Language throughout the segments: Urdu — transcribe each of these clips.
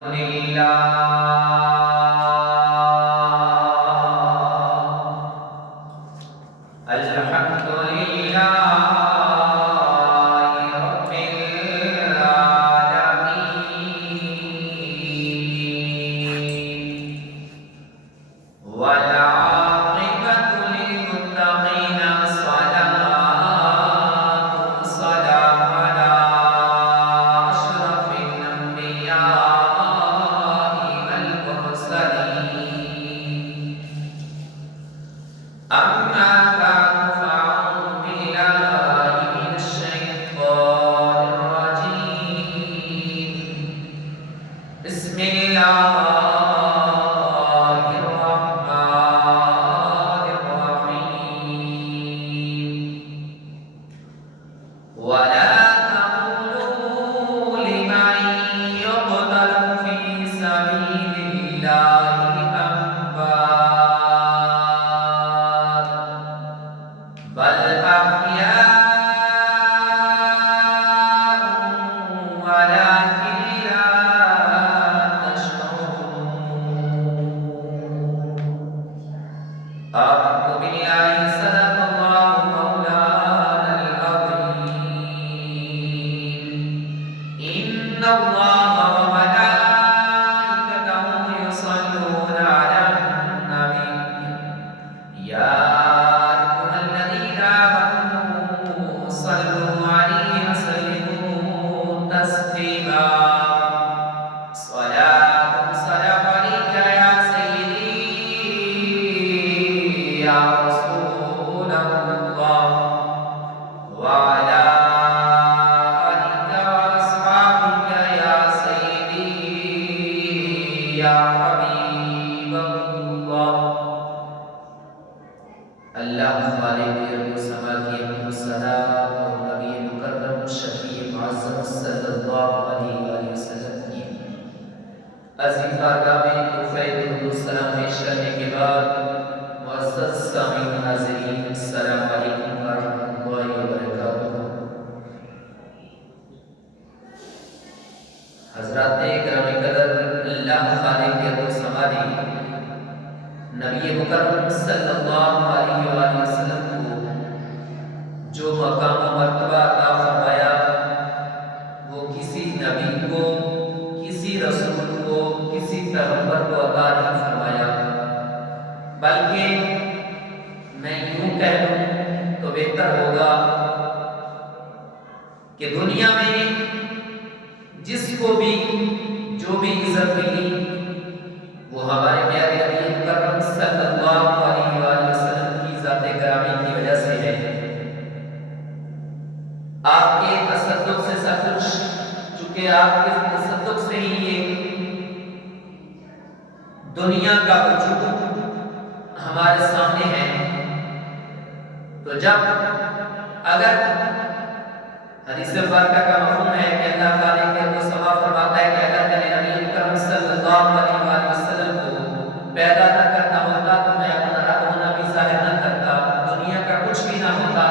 نبی مکرم صلی اللہ علیہ وآلہ وسلم کو جو مقام و مرتبہ عطا فرمایا وہ کسی نبی کو، کسی رسول کو، کسی پیغمبر کو عطا نہیں فرمایا، بلکہ میں یوں کہہ لوں تو بہتر ہوگا کہ دنیا میں جس کو بھی جو بھی عزت ملی وہ ہمارے پیارے نبی مکرم صلی اللہ علیہ وآلہ وسلم کی ذات گرامی کی وجہ سے ہے۔ آپ کے تصدق سے سب کچھ، چونکہ آپ کے تصدق سے ہی یہ دنیا کا وجود ہمارے سامنے ہے، تو جب اگر حدیث مبارکہ کا مفہوم ہے کہ اللہ خالق کے سما فرماتا ہے کہ اگر میں نے نبی کرم صلی اللہ علیہ وآلہ وسلم کو پیدا نہ کرنا ہوتا تو میں اپنا رب ہونا بھی ظاہر نہ کرتا، دنیا کا کچھ بھی نہ ہوتا،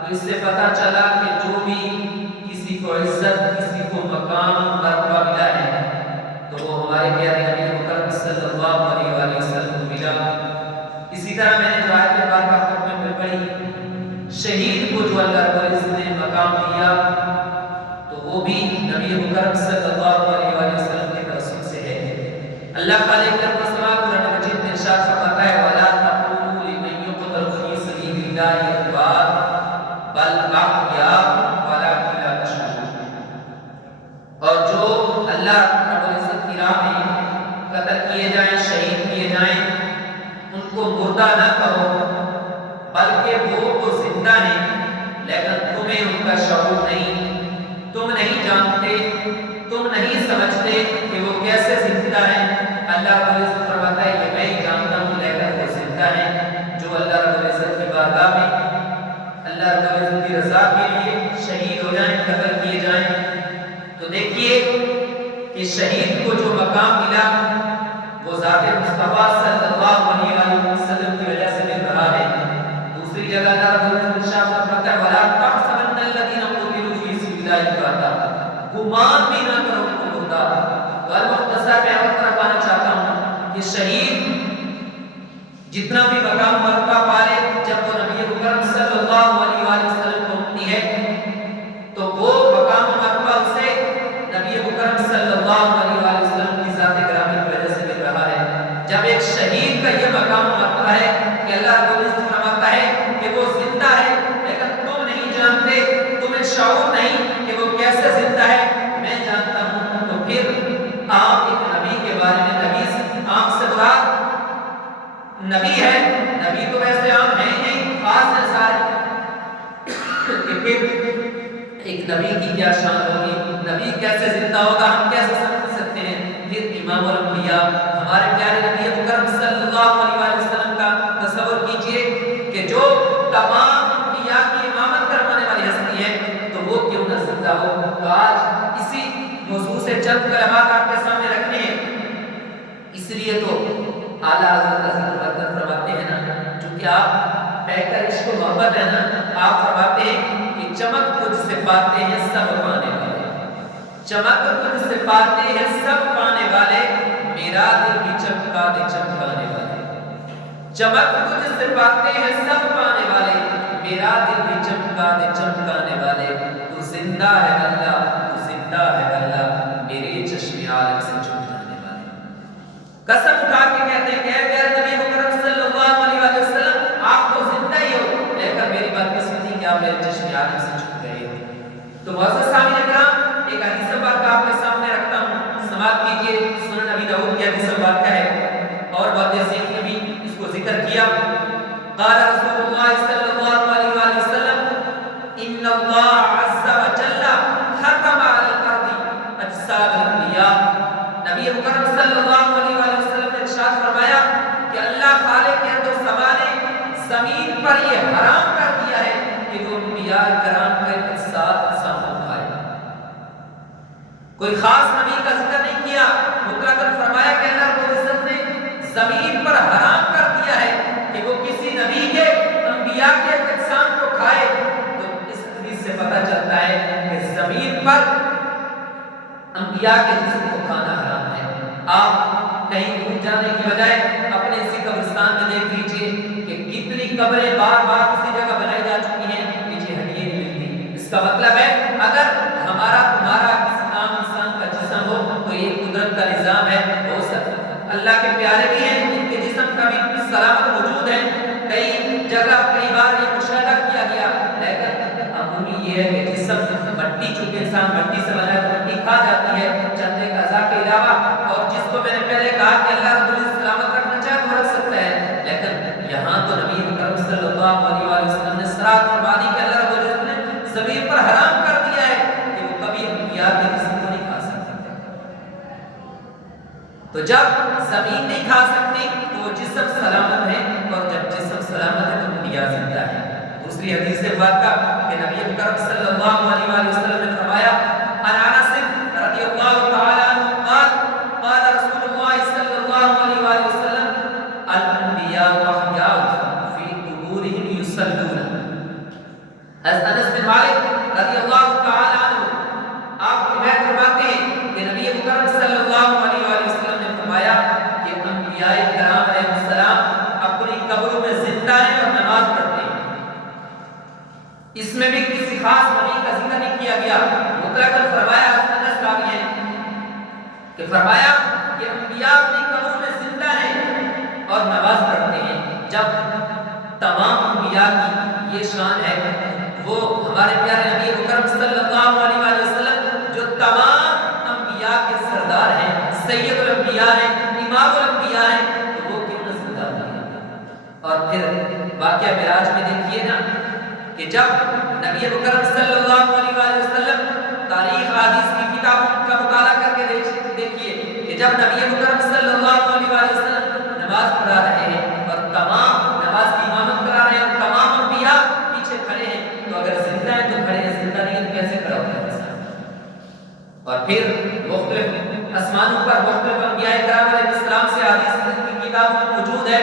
تو اس سے پتہ چلا کہ جو بھی کسی کو عزت، کسی کو مقام مرتبہ ملا ہے تو وہ ہمارے پیارے نبی مکرم صلی اللہ علیہ وآلہ وسلم کو ملا۔ اسی طرح میں نے جو آیت مبارکہ خطبے میں پڑھی، شہید کو جو اللہ رب العزت نے مقام دیا تو وہ بھی نبی مکرم صلی اللہ علیہ وآلہ وسلم کے توسط سے ہے۔ اللہ خالق السماوات قرآن مجید میں ارشاد فرماتا ہے وَلَا تَقُولُوا لِمَن يُقْتَلُ فِي سَبِيلِ اللَّهِ أَمْوَاتٌ بَلْ أَحْيَاءٌ وَلَٰكِن لَّا تَشْعُرُونَ۔ اور جو اللہ رب العزت کی راہ میں قتل کیے جائیں، شہید کیے جائیں، ان کو مردہ نہ کہو بلکہ وہ زندہ ہیں، لیکن تمہیں ان کا شعور نہیں، تم نہیں جانتے، تم نہیں سمجھتے کہ وہ کیسے زندہ ہیں۔ اللہ رب العزت فرماتا ہے کہ میں ہی جانتا ہوں، لیکن وہ زندہ ہیں جو اللہ رب العزت کی بارگاہ میں اللہ رب العزت کی رضا کے لیے شہید ہو جائیں، قتل کیے جائیں۔ تو دیکھیے کہ شہید کو جو مقام ملا وہ ذات مصطفیٰ صلی اللہ علیہ وسلم کی وجہ سے مل رہا ہے۔ دوسری جگہ اللہ رب العزت ارشاد فرماتا ہے وَلَا تَحْسَبَنَّ الَّذِينَ قُتِلُوا فِي سَبِيلِ اللَّهِ أَمْوَاتًا، گمان بھی نہ کرو ان کو مردہ، بل یہ شہید جتنا بھی مقام مرتبہ پالے جب وہ نبی اکرم صلی اللہ علیہ وآلہ وسلم کو ہوتی ہے تو وہ مقام مرتبہ اسے نبی اکرم صلی اللہ علیہ وآلہ وسلم کی ذات گرامی کی وجہ سے مل رہا ہے۔ جب ایک شہید کا یہ مقام مرتبہ ہے کہ اللہ رب العزت فرماتا ہے کہ وہ زندہ ہے لیکن تم نہیں جانتے، تمہیں شعور نہیں کہ وہ کیسے زندہ ہے، میں جانتا ہوں، تو پھر آپ ایک نبی کے بارے میں، نبی عام سے مراد نبی ہے، نبی تو ویسے عام ہے ہی نہیں، خاص ہے سارے، کہ پھر ایک نبی کی کیا شان ہوگی، نبی کیسے زندہ ہوگا، ہم کیسے سمجھ سکتے ہیں۔ پھر امام الانبیاء ہمارے پیارے نبی اکرم صلی اللہ علیہ وآلہ وسلم کا تصور کیجئے کہ جو تمام انبیاء کی امامت کروانے والی ہستی ہے تو وہ کیوں نہ زندہ ہو۔ تو آج اسی موضوع سے چند کلمات آپ کے سامنے رکھنے ہیں، اس لیے تو اعلیٰ حضرت عزیز برکت فرماتے ہیں نا، چونکہ آپ بہ کر عشق و محبت ہے نا، آپ فرماتے ہیں کہ چمک تجھ سے پاتے ہیں سب پانے والے، چمک تجھ سے پاتے ہیں سب پانے والے، میرا دل بھی چمکا دے چمکانے والے، چمک تجھ سے پاتے ہیں سب پانے والے، میرا دل بھی چمکا دے چمکانے والے، تو زندہ ہے اللہ، تو زندہ ہے اللہ، میرے چشم عالم سے چھپ جانے والے۔ قسم اٹھا کے کہتے ہیں کہ اے پیارے نبی مکرم صلی اللہ علیہ وآلہ وسلم آپ تو زندہ ہی ہو، لیکن میری بدقسمتی کہ آپ میرے چشم عالم سے چھپ گئے ہو۔ تو معزز سامعین کرام، ایک حدیث پاک آپ کے سامنے رکھتا ہوں، سماعت کیجئے، سنن ابی داؤد کی حدیث پاک کا ہے اور محدثین نے بھی اس کو ذکر کیا۔ قال رسول اللہ صلی اللہ علیہ وآلہ وسلم ان اللہ عز وجل حرم علی الارض اجساد الانبیاء، نبی مکرم صلی اللہ علیہ وآلہ وسلم نے ارشاد فرمایا کہ اللہ خالق ارض و سما نے زمین پر یہ حرام کر دیا ہے کہ وہ انبیاء کرام کے اجساد سامنے اٹھائے۔ کوئی خاص نبی کا ذکر نہیں کیا، مطلقاً فرمایا کہ اللہ رب العزت نے زمین پر حرام کر دیا ہے کہ وہ کسی نبی کے انبیاء کے اجسام کو کھائے۔ تو اس حدیث سے پتہ چلتا ہے کہ زمین پر انبیاء کے جسم کو کھانا حرام ہے۔ آپ کہیں گھوم جانے کی بجائے اپنے اسی قبرستان میں دیکھ لیجئے کہ کتنی قبریں بار بار اسی جگہ بنائی جا چکی ہیں، پیچھے ہڈیاں نہیں ملتی۔ اس کا مطلب ہے اگر ہمارا تمہارا کسی عام انسان کا جسم ہو تو یہ قدرت کا نظام ہے، ہو سکتا اللہ کے پیارے بھی ہیں ان کے جسم کبھی سلامت موجود ہیں، کئی جگہ کئی بار یہ مشاہدہ کیا گیا، لیکن عمومی یہ ہے کہ جسم مٹی، چونکہ انسان مٹی سے بنا ہے تو مٹی کھا جاتی ہے چند ایک اعضاء کے علاوہ، اور جس کو میں نے پہلے کہا کہ اللہ رب العزت سلامت رکھنا چاہے تو رکھ سکتا ہے، لیکن یہاں تو نبی اکرم صلی اللہ علیہ وآلہ وسلم نے صراحت فرما دی کہ اللہ رب العزت نے زمین پر حرام کر دیا ہے کہ وہ کبھی انبیاء کے جسم کو نہیں کھا سکتے۔ تو جب زمین نہیں کھا سکتی تو وہ جسم سلامت ہے، اور جب جسم سلامت ہے تو انبیاء زندہ ہے۔ دوسری حدیث واقعہ کہ نبی اکرم صلی اللہ علیہ وآلہ وسلم نے فرمایا عن انس رضی اللہ تعالی عنہ قال قال رسول اللہ صلی اللہ علیہ وآلہ وسلم الانبیاء احیاء فی قبورہم یصلون۔ حضرت انس بن مالک رضی اللہ تعالی عنہ آپ کو بیان فرماتے ہیں کہ نبی اکرم صلی اللہ علیہ وآلہ وسلم نے فرمایا کہ انبیاء کرام علیہ السلام اپنی قبروں میں زندہ ہیں اور نماز پڑھتے ہیں۔ اس میں بھی کسی خاص نبی کا ذکر نہیں کیا گیا، مطلقاً فرمایا انس راوی ہے کہ فرمایا کہ انبیاء اپنی قبروں میں زندہ ہیں اور نماز پڑھتے ہیں۔ جب تمام انبیاء کی یہ شان ہے، وہ ہمارے پیارے نبی اکرم صلی اللہ علیہ وآلہ وسلم جو تمام انبیاء کے سردار ہیں، سید الانبیاء ہیں، امام الانبیاء ہیں، تو وہ کیوں نہ زندہ ہوئے۔ اور پھر واقعہ معراج میں دیکھیے نا کہ جب نبی اکرم صلی اللہ علیہ وآلہ وسلم تاریخ حدیث کی کتابوں کا مطالعہ کر کے دیکھیے کہ جب نبی اکرم صلی اللہ علیہ وآلہ وسلم نماز پڑھا رہے ہیں اور تمام نماز کی امامت کرا رہے ہیں اور تمام انبیاء پیچھے کھڑے ہیں، تو اگر زندہ ہیں تو کھڑے ہیں، زندہ نہیں تو کیسے کھڑا ہوگا انسان؟ اور پھر مختلف آسمانوں پر مختلف انبیاء کرام علیہ السلام سے حدیث کی کتاب میں موجود ہے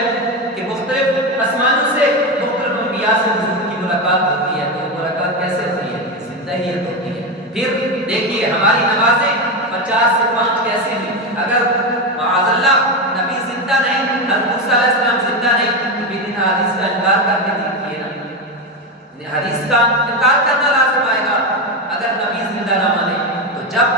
کہ مختلف آسمانوں سے مختلف انبیاء سے حضور کی ملاقات ہوتی ہے۔ تو ملاقات کیسے ہوتی ہے؟ زندہیت ہوتی ہے۔ پھر دیکھیے ہماری نمازیں 50 سے 5 کیسے ہوئی؟ اگر معاذ اللہ نبی زندہ حدیث کا انکار کرنا لازم آئے گا اگر نبی زندہ نہ مانے. تو جب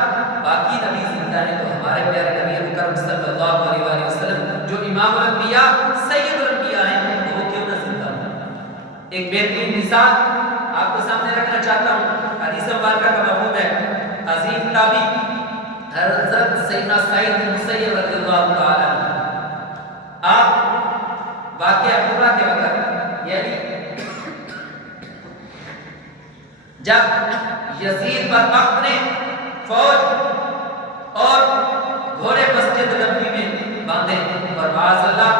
باقی نبی زندہ ہیں تو ہمارے پیارے نبی اکرم صلی اللہ علیہ وآلہ وسلم جو امام الانبیاء سید الانبیاء ہیں تو وہ کیوں نہ زندہ ہوں. ایک بہترین مثال آپ کے سامنے رکھنا چاہتا ہوں. حدیث مبارکہ کا مفہوم ہے عظیم تابعی حضرت سیدنا سعید بن مسیب رضی اللہ تعالی عنہ. آپ واقعہ پورا کے وقت یعنی جب یزید پر وقت نے فوج اور گھوڑے مسجد نبوی میں باندھے اور معاذ اللہ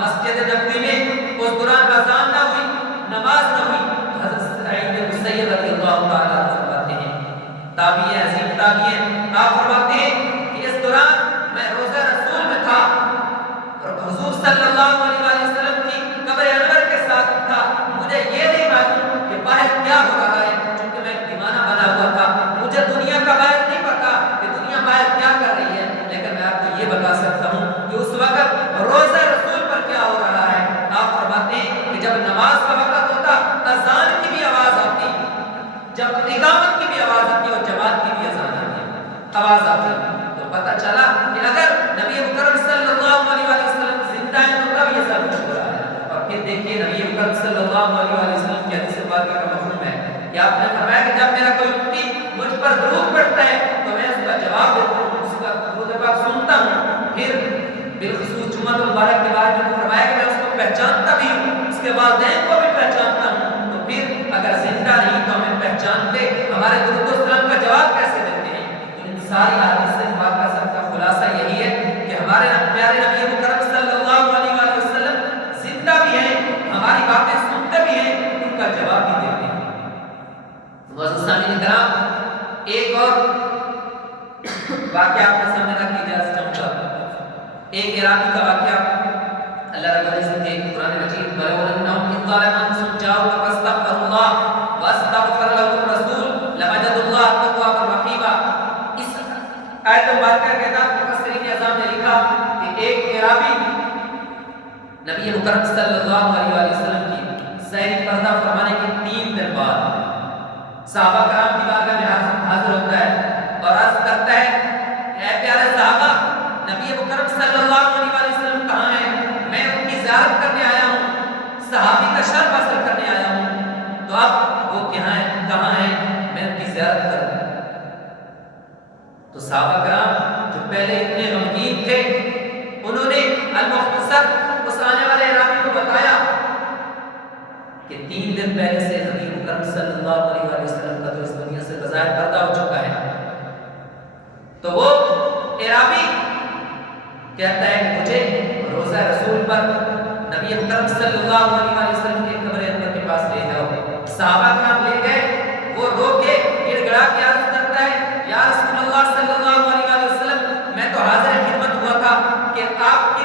مسجد نبوی میں اس دوران اذان نہ ہوئی نماز نہ ہوئی. حضرت سعید بن مسیب رضی اللہ تعالی عنہ فرماتے ہیں تابعی عظیم تابعی ہیں آپ فرماتے ہیں کہ اس دوران میں روزہ رسول میں تھا اور حضور صلی اللہ علیہ وسلم کی قبر انور کے ساتھ تھا. مجھے یہ نہیں معلوم کہ باہر کیا ہو رہا ہے چونکہ میں ایک دیوانہ بنا ہوا تھا. مجھے دنیا کا باہر نہیں پتا کہ دنیا باہر کیا کر رہی ہے لیکن میں آپ کو یہ بتا سکتا ہوں کہ اس وقت روزہ رسول پر کیا ہو رہا ہے. آپ فرماتے ہیں کہ جب نماز کا وقت ہوتا اذان کی بھی آواز آتی جب اقامت کی بھی آواز آتی اور جماعت کی بھی اذان آتی آواز آتی تو پتہ چلا کہ اگر نبی اکرم صلی اللہ علیہ وسلم زندہ ہیں تو تب یہ سب کچھ ہو رہا ہے. اور پھر دیکھیے نبی اکرم صلی اللہ علیہ وسلم کی حدیث مبارکہ کا مفہوم ہے کہ آپ نے فرمایا کہ جب میرا کوئی امتی مجھ پر درود پڑھتا ہے تو میں اس کا جواب دیتا ہوں اس کا درود پاک سنتا ہوں. پھر بالخصوص جمعہ المبارک کے بارے میں فرمایا کہ میں اس کو پہچانتا بھی ہوں اس کے والدین کو بھی پہچانتا ہوں. تو پھر اگر زندہ نہیں تو ہمیں پہچانتے ہمارے درود و سلام کا جواب کیسے دیتے ہیں. تو ان ساری حدیث مبارکہ سب کا خلاصہ یہی ہے کہ ہمارے پیارے نبی مکرم صلی اللہ علیہ وسلم زندہ بھی ہیں ہماری باتیں سنتے بھی ہیں ان کا جواب بھی دیتے ہیں. معزز سامعین کرام ایک اور واقعہ آپ کے سامنے رکھ کی اجازت چاہوں گا. ایک عراقی کا واقعہ اللہ رب العزت کے قرآن مجید وَلَوْ أَنَّهُمْ إِذْ ظَلَمُوا أَنفُسَهُمْ جَاءُوكَ فَاسْتَغْفَرُوا اللَّهَ وَاسْتَغْفَرَ لَهُمُ الرَّسُولُ لَوَجَدُوا اللَّهَ تَوَّابًا رَحِيمًا. اس آیت مبارکہ کے بعد مفسرین اعظام نے لکھا کہ ایک عربی نبی مکرم صلی اللہ علیہ وسلم کی ظاہری پردہ فرمانے کے 3 دن بعد صحابہ کرام کی بارگاہ میں حاضر ہوتا ہے اور عرض کرتا ہے اے پیارے صحابہ نبی مکرم صلی اللہ علیہ وسلم کہاں ہیں. میں ان کی زیارت کرنے آیا ہوں صحابی کا شرف حاصل کرنے آیا ہوں تو اب وہ کہاں ہیں میں ان کی زیارت کروں. تو صحابہ کرام جو پہلے اتنے غمگین تھے انہوں نے المختصر اس آنے والے عراقی کو بتایا کہ 3 دن پہلے سے نبی مکرم صلی اللہ علیہ وسلم کا تو اس دنیا سے بظاہر پردہ ہو چکا ہے. تو وہ عربی کہتا ہے کہ مجھے روزہ رسول پر نبی مکرم صلی اللہ علیہ وسلم کے قبر انور کے پاس لے جاؤ. صحابہ کرام لے گئے. وہ رو کے گڑ گڑا کے عرض کرتا ہے یا رسول اللہ صلی اللہ علیہ وسلم میں تو حاضر خدمت ہوا تھا کہ آپ کی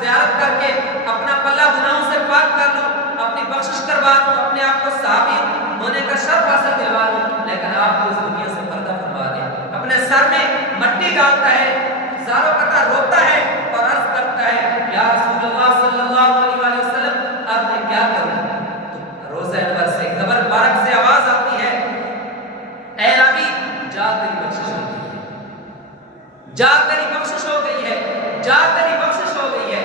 زیارت کر کے اپنا پلہ گناہوں سے پاک کر لوں اپنی بخشش کروا لوں اپنے آپ کو صحابی ہونے کا شرف حاصل دلوا لوں لیکن آپ کو اس دنیا سے پردہ فرما دیں. اپنے سر میں مٹی ڈالتا ہے زاروں قطع روتا ہے اور عرض کرتا ہے یا رسول اللہ صلی اللہ علیہ وسلم اب میں کیا کروں. تو روزہ انور سے قبر مبارک سے آواز آتی ہے اے نبی جا تیری بخشش ہو گئی ہے جا تیری بخشش ہو گئی ہے جا تیری بخشش ہو گئی ہے.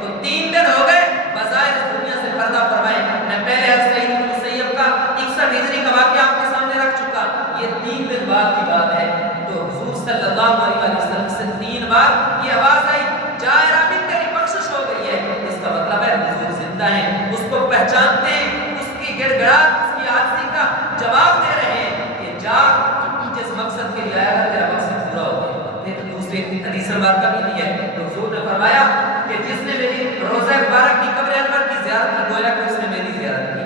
تو 3 دن ہو گئے بظاہر اس دنیا سے پردہ فرمائے. میں پہلے سعید بن مسیب کا 61 ہجری کا واقعہ آپ کے سامنے رکھ چکا. یہ 3 دن بعد کی بات ہے. تو حضور صلی اللہ علیہ وسلم سے 3 بار یہ آواز آئی جا ربی تیری بخشش ہو گئی ہے. اس کا مطلب ہے حضور زندہ ہیں اس کو پہچانتے ہیں اس کی گڑ گڑاہٹ اس کی عاجزی کا جواب دے رہے ہیں کہ جا جس مقصد کے لیے آیا تھا تیرا مقصد پورا ہو گیا. پھر دوسری حدیث مبارکہ بھی ہے تو حضور نے فرمایا کہ جس نے میری روزہ مبارک کی قبر انور کی زیارت کی گویا کہ اس نے میری زیارت کی.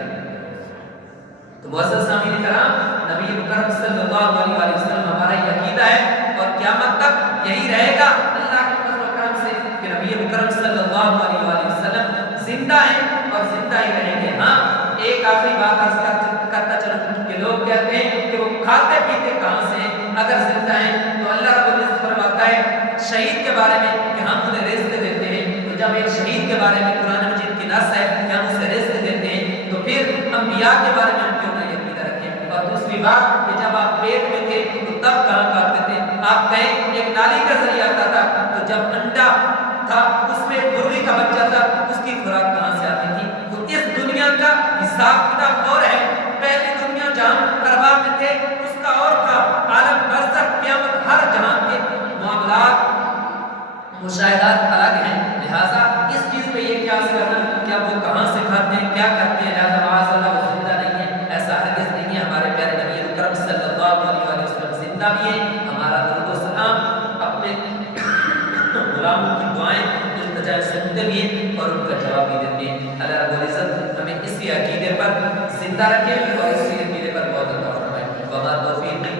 تو معزز سامعین کرام نبی مکرم صلی اللہ علیہ وسلم ہمارا یہ عقیدہ ہے اور قیامت تک یہی رہے گا اللہ کے فضل و کرم سے کہ نبی مکرم صلی اللہ علیہ وسلم زندہ ہیں اور زندہ ہی رہیں گے. ہاں ایک آخری بات عرض کرتا چلوں کہ لوگ کہتے ہیں کہ وہ کھاتے پیتے کہاں سے ہیں. اگر زندہ ہیں تو اللہ رب العزت فرماتا ہے شہید کے بارے میں کہ ہم انہیں رزق دیتے ہیں. تو جب ایک شہید کے بارے میں قرآن مجید کی نص ہے کہ ہم اسے رزق دیتے ہیں تو پھر انبیاء کے بارے میں ہم کیوں سوا کہ جب آپ پیٹ میں تھے تو تب کہاں کھاتے تھے؟ آپ کہیں ایک نالی کا ذریعہ آتا تھا تو جب انڈا تھا اس میں مرغی کا بچہ تھا اس کی خوراک کہاں سے آتی تھی؟ تو اس دنیا کا حساب کتاب اور ہے. پہلی دنیا جہاں اربا میں تھے اس کا اور تھا. عالم برزخ قیامت ہر جہان کے معاملات مشاہدات الگ ہیں. لہٰذا اس چیز پہ یہ قیاس کرنا کہ اب وہ کہاں سے کھاتے ہیں کیا کرتے ہیں لہٰذا معاذ اللہ وہ زندہ نہیں ہے، ایسا ہرگز نہیں ہے. ہمارے پیارے نبی اکرم صلی اللہ علیہ وسلم زندہ بھی ہیں. ہمارا درود و سلام اپنے غلاموں کی دعائیں التجا سنتے بھی ہیں اور ان کا جواب بھی دیتے ہیں. اللہ رب العزت ہمیں اسی عقیدے پر زندہ رکھے اور اسی عقیدے پر موت عطا فرمائے. وما توفیق